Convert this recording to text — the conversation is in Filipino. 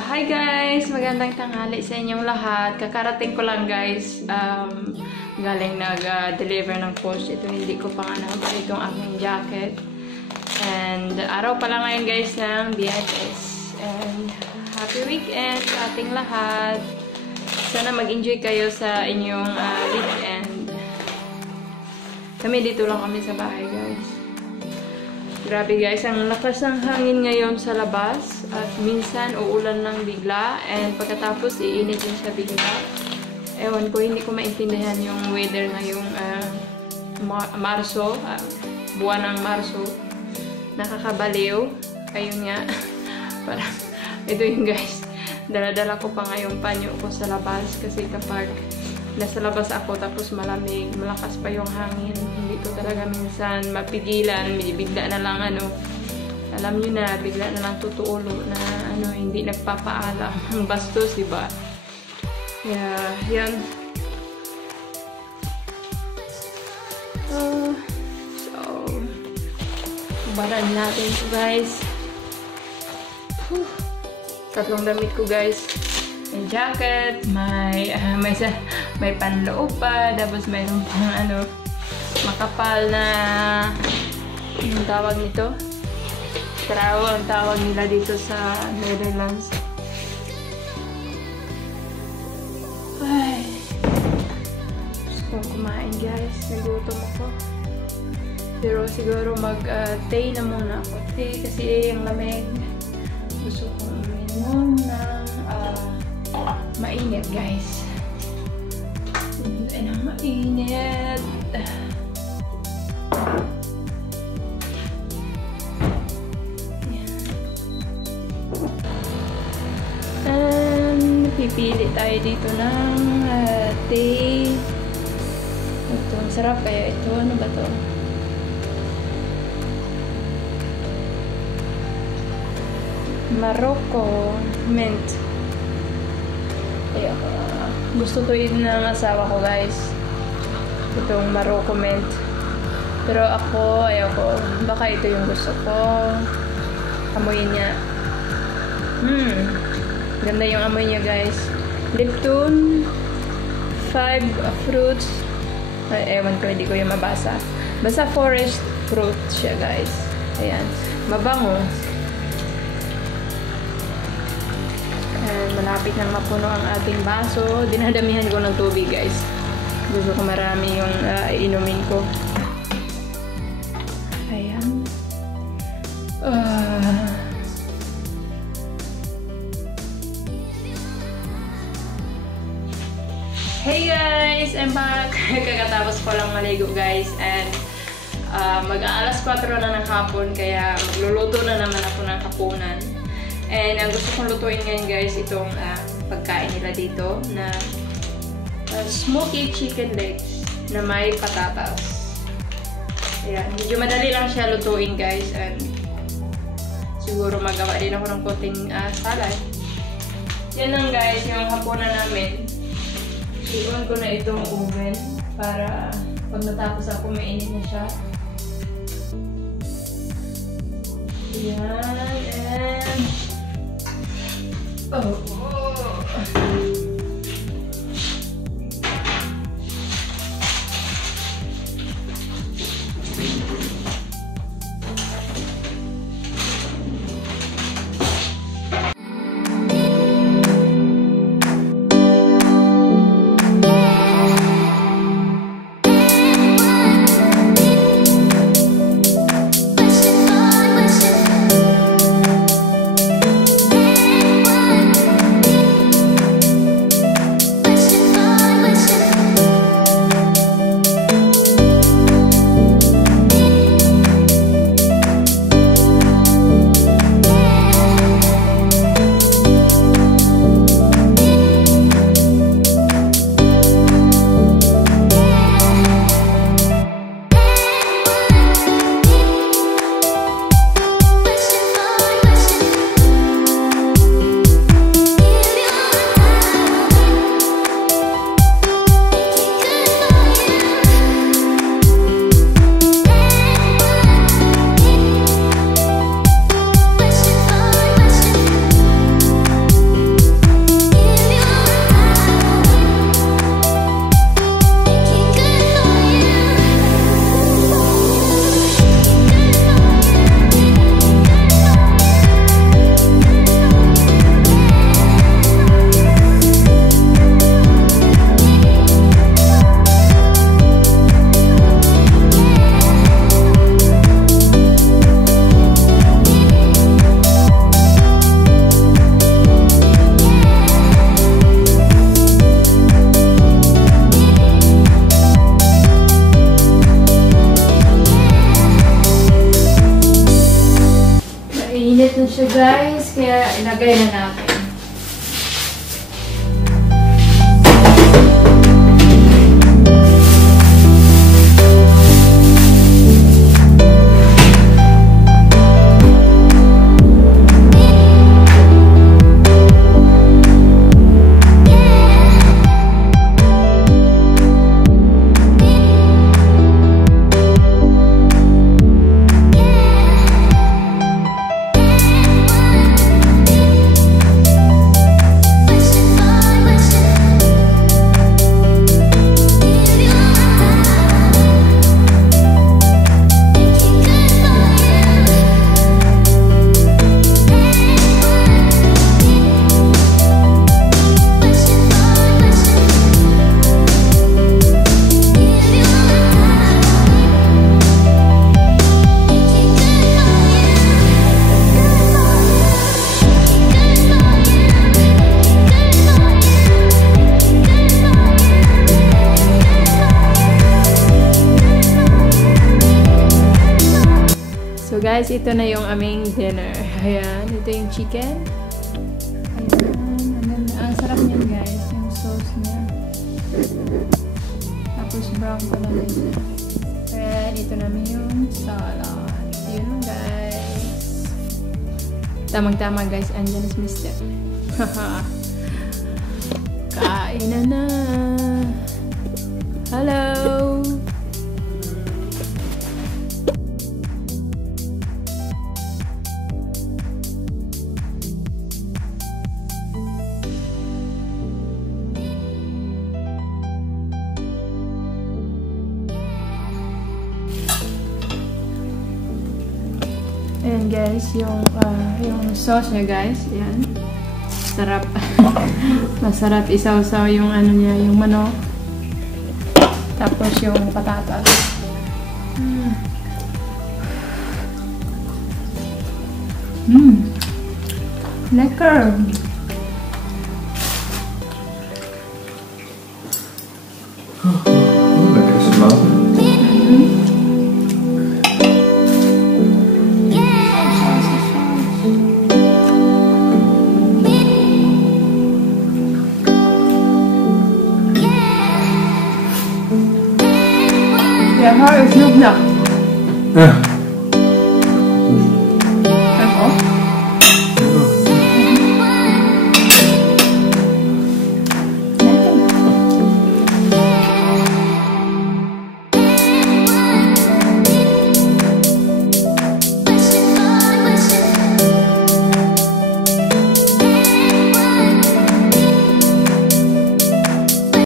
Hi guys! Magandang tanghali sa inyong lahat. Kakarating ko lang guys. Galing nag-deliver ng post. Ito hindi ko pa nga nakabali itong aking jacket. And araw pala ngayon guys ng BFS. And happy weekend sa ating lahat. Sana mag-enjoy kayo sa inyong weekend. Kami dito lang kami sa bahay guys. Grabe guys, ang lakas ng hangin ngayon sa labas at minsan uulan lang bigla and pagkatapos iinit din siya bigla. Ewan ko, hindi ko maintindihan yung weather ngayong Marso, buwan ng Marso. Nakakabaliw. Ayun nga. Parang, ito yung guys, dala-dala ko pa ngayong panyo ko sa labas kasi kapag nasa labas ako tapos malamig, malakas pa yung hangin, hindi ko talaga minsan mapigilan, bigla na lang alam nyo na, bigla na lang tutuulo na hindi nagpapaalam ang bastos, diba? Yeah, yan. So, baran natin ito guys. Tatlong damit ko guys. May jacket, may panloob pa, tapos mayroon pang makapal na yung tawag nito. Trawo ang tawag nila dito sa Netherlands. Ay, gusto kong kumain guys, nagutom ako. Pero siguro mag-tea na muna ako. Tea kasi yung lamig. Gusto kong uminom ng mainit guys. Ayun ang mainit. And pipili tayo dito ng tea. Ito, ang sarap kaya ito. Ano ba to? Morocco mint. Ayoko. Gusto to yun ng asawa ko guys. Itong Morocco mint. Pero ako, ayoko. Baka ito yung gusto ko. Amoyin niya. Ganda yung amoy niya guys. Lipton 5 fruits. Ay, ewan ko, hindi ko yung mabasa. Basta forest fruit siya guys. Ayan. Mabango. And malapit nang mapuno ang ating baso. Dinadamihan ko ng tubig guys. Gusto ko marami yung inumin ko. Ayan. Hey guys! I'm back! Kakatapos ko lang maligo guys. And mag-aalas 4 na ng hapon. Kaya magluluto na naman ako ng hapunan. And ang gusto kong lutuin ngayon guys, itong pagkain nila dito na smoky chicken legs na may patatas. Ayan, medyo madali lang siya lutuin guys. And siguro magawa din ako ng konting salad. Yan lang guys, yung hapunan namin. I-on ko na itong oven para pag natapos ako, mainit na siya. Ayan, and Mainit na siya guys, kaya ilagay na natin. So guys, ito na yung aming dinner. Ayan, ito yung chicken. Ayan, ang sarap niyan guys, yung sauce niya. Tapos brown pa naman siya. And ito namin yung salad. Yun guys. Tamang-tama guys, andyan is Mr. Kain na. Hello! Ayan guys, yung sauce niya guys, ayan. Sarap. Masarap isaw-saw yung ano niya, yung manok. Tapos yung patatas. Lekker. Lekker smaak. Ja, maar het is nog. Ja.